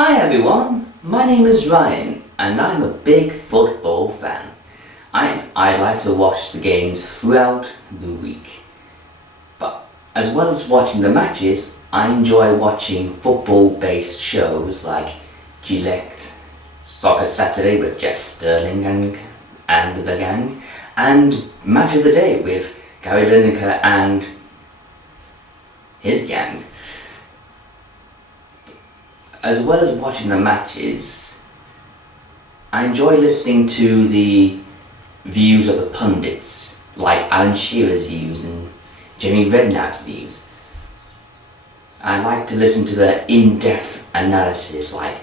Hi everyone, my name is Ryan and I'm a big football fan. I like to watch the games throughout the week. But as well as watching the matches, I enjoy watching football-based shows like Gillette, Soccer Saturday with Jess Sterling and the gang, and Match of the Day with Gary Lineker and his gang. As well as watching the matches, I enjoy listening to the views of the pundits, like Alan Shearer's views and Jamie Redknapp's views. I like to listen to their in-depth analysis, like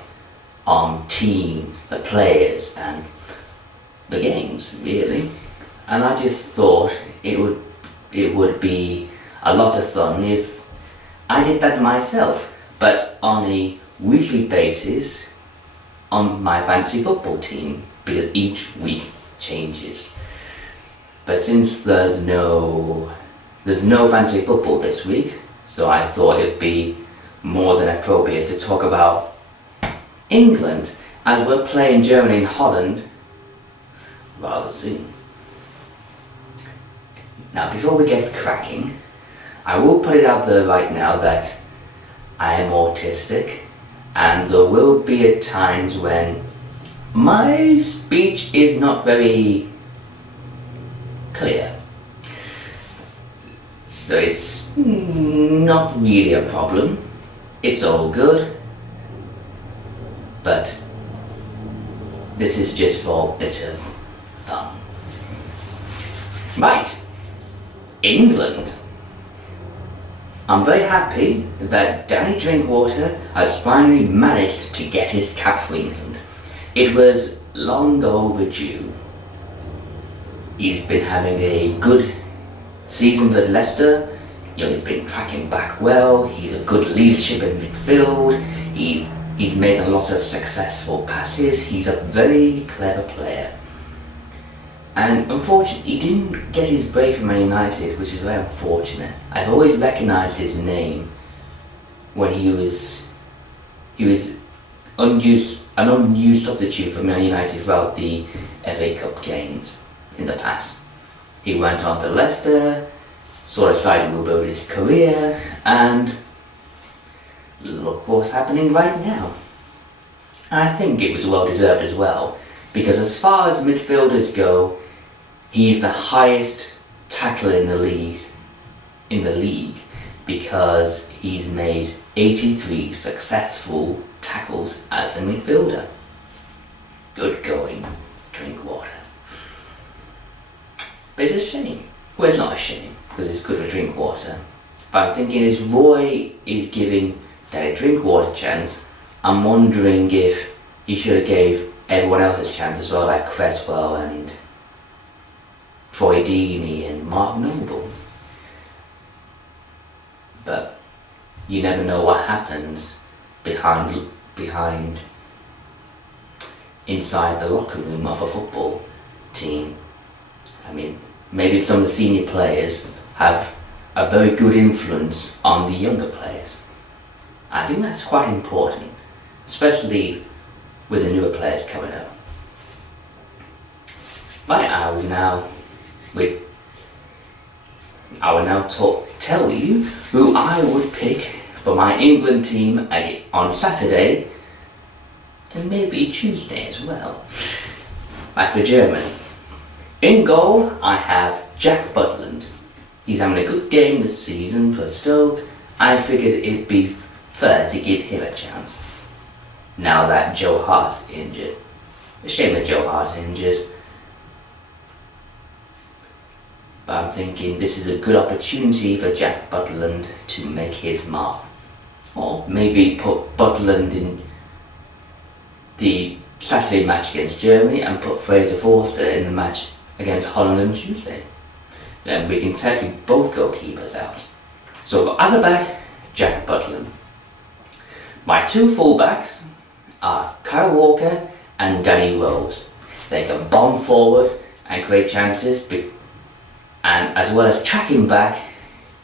on teams, the players, and the games, really. And I just thought it would be a lot of fun if I did that myself, but on a weekly basis on my fantasy football team, because each week changes. But since there's no fantasy football this week, so I thought it'd be more than appropriate to talk about England, as we're playing Germany and Holland rather soon. Now, before we get cracking, I will put it out there right now that I am autistic, and there will be at times when my speech is not very clear. So it's not really a problem. It's all good. But this is just for a bit of fun. Right, England. I'm very happy that Danny Drinkwater has finally managed to get his cap for England. It was long overdue. He's been having a good season for Leicester. He's been tracking back well. He's a good leadership in midfield. He's made a lot of successful passes. He's a very clever player. And unfortunately, he didn't get his break from Man United, which is very unfortunate. I've always recognised his name when he was an unused substitute for Man United throughout the FA Cup games in the past. He went on to Leicester, sort of started to rebuild his career, and look what's happening right now. And I think it was well deserved as well, because as far as midfielders go, he's the highest tackler in the league because he's made 83 successful tackles as a midfielder. Good going, Drinkwater. But it's a shame. Well, it's not a shame because it's good for Drinkwater. But I'm thinking as Roy is giving Danny Drinkwater a chance, I'm wondering if he should have gave everyone else a chance as well, like Cresswell and Troy Deeney and Mark Noble. But you never know what happens behind inside the locker room of a football team. I mean, maybe some of the senior players have a very good influence on the younger players. I think that's quite important, especially with the newer players coming up. Right, I will now tell you who I would pick for my England team on Saturday and maybe Tuesday as well. Right, for Germany. In goal, I have Jack Butland. He's having a good game this season for Stoke. I figured it'd be fair to give him a chance now that Joe Hart's injured. A shame that Joe Hart's injured. But I'm thinking this is a good opportunity for Jack Butland to make his mark. Or maybe put Butland in the Saturday match against Germany and put Fraser Forster in the match against Holland on Tuesday. Then we can test both goalkeepers out. So for other back, Jack Butland. My two fullbacks are Kyle Walker and Danny Rose. They can bomb forward and create chances, and as well as tracking back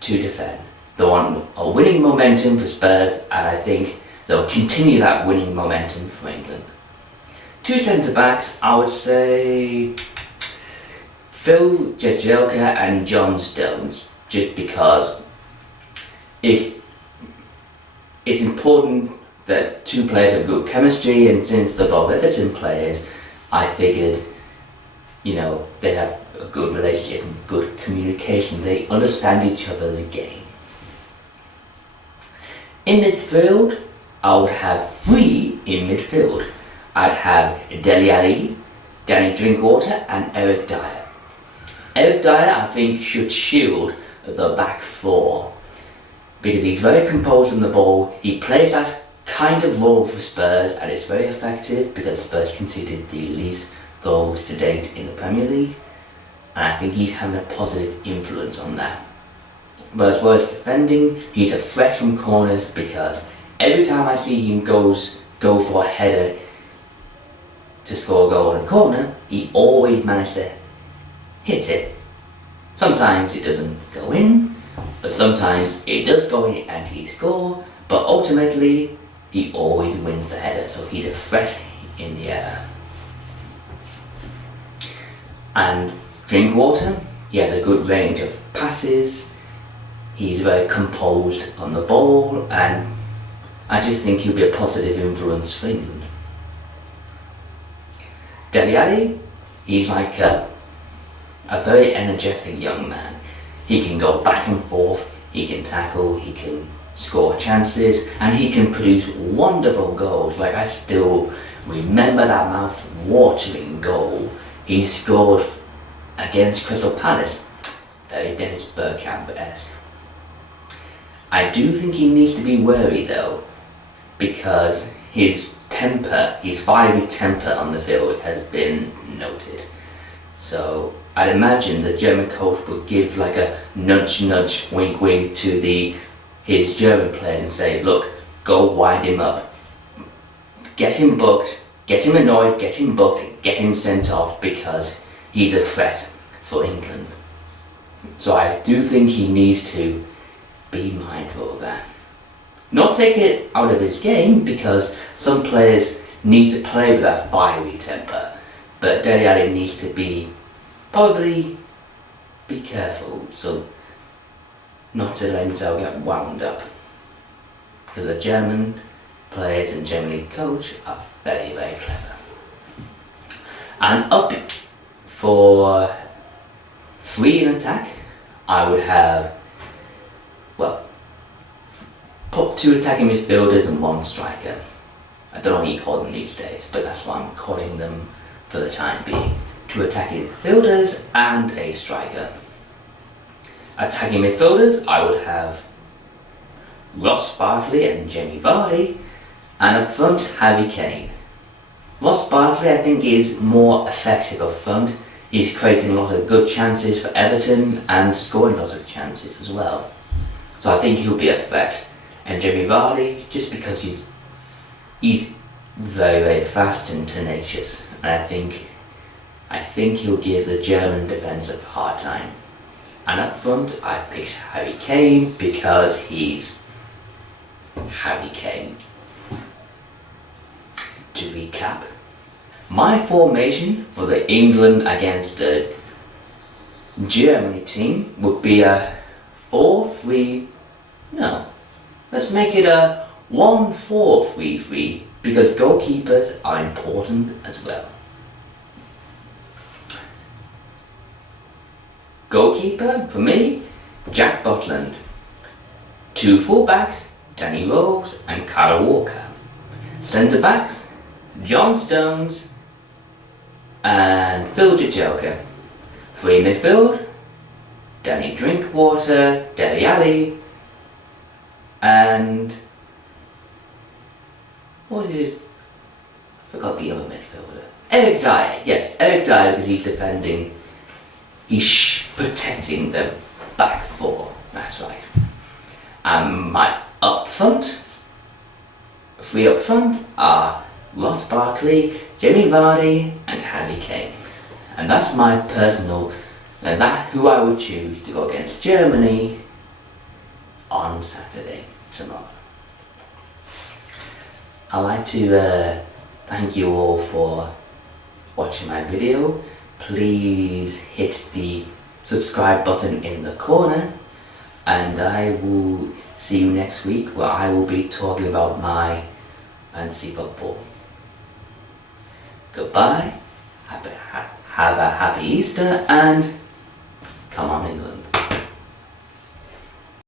to defend. They want a winning momentum for Spurs, and I think they'll continue that winning momentum for England. Two centre-backs, I would say Phil Jagielka and John Stones, just because it's important that two players have good chemistry, and since they're both Everton players, I figured, they have a good relationship and good communication. They understand each other's game. In midfield, I would have three in midfield. I'd have Dele Alli, Danny Drinkwater and Eric Dyer. Eric Dyer, I think, should shield the back four because he's very composed on the ball. He plays that kind of role for Spurs and it's very effective because Spurs conceded the least goals to date in the Premier League, and I think he's having a positive influence on that. But as well as defending, he's a threat from corners because every time I see him go for a header to score a goal in a corner, he always manages to hit it. Sometimes it doesn't go in, but sometimes it does go in and he scores, but ultimately he always wins the header, so he's a threat in the air. And Drinkwater, he has a good range of passes, he's very composed on the ball, and I just think he'll be a positive influence for England. Dele Alli, he's like a very energetic young man. He can go back and forth, he can tackle, he can score chances, and he can produce wonderful goals. Like, I still remember that mouth-watering goal he scored against Crystal Palace. Very Dennis Bergkamp-esque. I do think he needs to be wary though, because his fiery temper on the field has been noted. So I'd imagine the German coach would give like a nudge, wink, wink to his German players and say, look, go wind him up. Get him booked, get him annoyed, get him booked, and get him sent off because he's a threat for England. So I do think he needs to be mindful of that. Not take it out of his game because some players need to play with that fiery temper, but Dele Alli needs to probably be careful so not to let himself get wound up, because the German players and German league coach are very, very clever. And up for three in attack, I would have, put two attacking midfielders and one striker. I don't know what you call them these days, but that's what I'm calling them for the time being. Two attacking midfielders and a striker. Attacking midfielders, I would have Ross Barkley and Jamie Vardy, and up front, Harry Kane. Ross Barkley, I think, is more effective up front. He's creating a lot of good chances for Everton and scoring a lot of chances as well. So I think he'll be a threat. And Jamie Vardy, just because he's very, very fast and tenacious, and I think he'll give the German defence a hard time. And up front, I've picked Harry Kane because he's Harry Kane. To recap, my formation for the England against the Germany team would be a 4-3. No, let's make it a 1-4-3-3 because goalkeepers are important as well. Goalkeeper, for me, Jack Butland. Two fullbacks, Danny Rose and Kyle Walker. Centre backs, John Stones and Phil Jagielka. Three midfield, Danny Drinkwater, Dele Alli, and I forgot the other midfielder. Eric Dyer, yes, Eric Dyer, because he's defending. He's protecting the back four, that's right. And my three up front are Ross Barkley, Jamie Vardy and Harry Kane. And that's my personal, and that's who I would choose to go against Germany on Saturday, tomorrow. I'd like to thank you all for watching my video. Please hit the subscribe button in the corner, and I will see you next week where I will be talking about my fantasy football. Goodbye, have a happy Easter, and come on in.